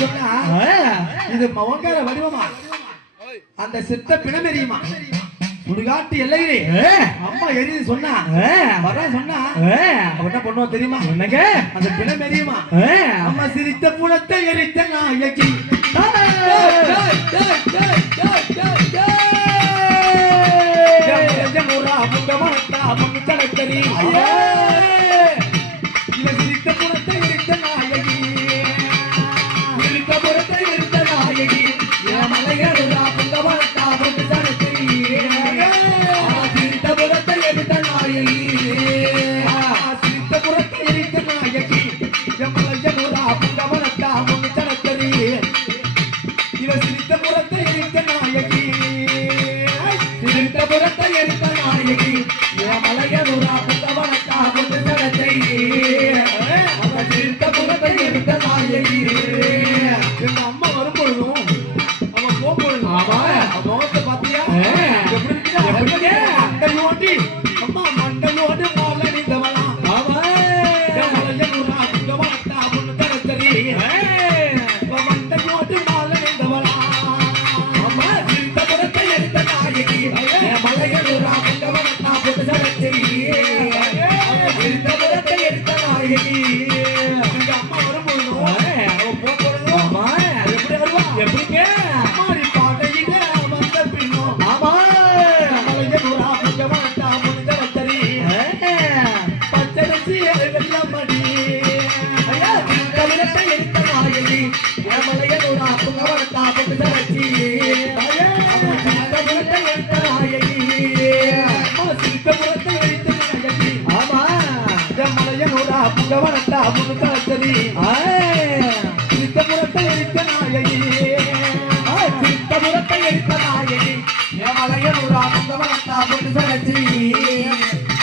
சொன்னா இது மவங்கார வடிவமா அந்த சித்த பிணமெரியுமா சுடுகாட்டு எல்லையிலே அம்மா எரியுது சொன்னா வர சொன்னா என்ன பண்ணுவோம் தெரியுமா என்னங்க அந்த பிணமெரியுமா அம்மா சிரித்த புலத்தை எரித்த நாயகி சிரித்த புலத்தை எரித்த நாயகி சிரித்த புலத்தை எரித்த நாயகி மலையருளா புங்கமத்தா பொண்ணு தனக்கரி சிரித்த புலத்தை எரித்த நாயகி சிரித்த புலத்தை எரித்த நாயகி மலையருளா புங்கமத்தா பொண்ணு தனக்கரி இவ சிரித்த புலத்தை எரித்த நாயகி சிரித்த புலத்தை எரித்த நாயகி மலையருளா புங்கமத்தா பொண்ணு தனக்கரி அவ சிரித்த புலத்தை எரித்த நாயகி எங்க அம்மா வரும்பொழுதும் அவன் போகும்பொழுது முகத்தை பாத்தியா எப்படி மண்டையோட்டி அம்மா மண்டையோடு மாலை நின்றவனா மண்டையோட்டு மாலை நின்றவனா அம்மா சிரித்த புறத்தை எடுத்த நாயகி மலையலூரா புங்கவனத்தா பொண்ணு சரச்சரி சிரித்த புறத்தை எடுத்த நாயகி எங்க அம்மா வரும்பொழுதும் அவன் போகும்பொழுதும் அம்மா எப்படி வருவா எப்படிங்க அம்மாடி பாட்டையில வந்த பின்னும் ஆமா மலையலூரா புங்கவனத்தா பொண்ணு சரச்சரி பச்சரிசி வெள்ளமடி ஐயா சிரித்த புறத்தை எடுத்த நாயகி மலையலூரா புங்கவனத்தா பொண்ணு சரச்சி சிரித்த புறத்தை எடுத்த நாயகி சிரித்த புறத்தை எடுத்த நாயகி ஆமா மலையலூரா புங்கவனத்தா பொண்ணு சரச்சரி சிரித்த புறத்தை எடுத்த நாயகி சிரித்த புறத்தை எடுத்த நாயகி மலையலூரா புங்கவனத்தா பொண்ணு சரச்சி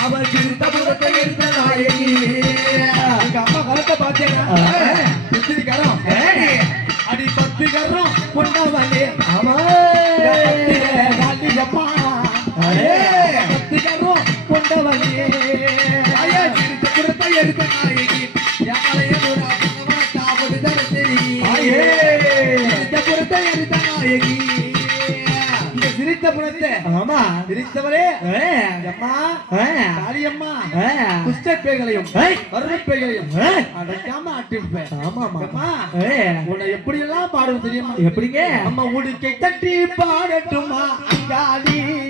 அவள் சிரித்த புறத்தை எடுத்த நாயகி எங்க அம்மா கரத்தை பார்த்தேன் கரம் அடி பத்து கரம் பொண்ணவனே ஆமா அம்மா பத்து கரம் பொண்ணவனே சிரித்த புறத்தை எடுத்த நாயகி மலையலூரா புங்கவனத்தா பொண்ணு சரச்சரி சிரித்த புறத்தை எடுத்த நாயகி சிரித்த புறத்தை ஆமா சிரித்தவரே அம்மா காளியம்மா குஷ்டப்பேகளையும் வருணப்பேகளையும் அடைக்காம ஆட்டிருப்பேன் ஆமா அம்மா உன்னை எப்படி எல்லாம் பாடுவது தெரியுமா எப்படிங்க அம்மா உடுக்கை தட்டி பாடட்டுமா அங்காடி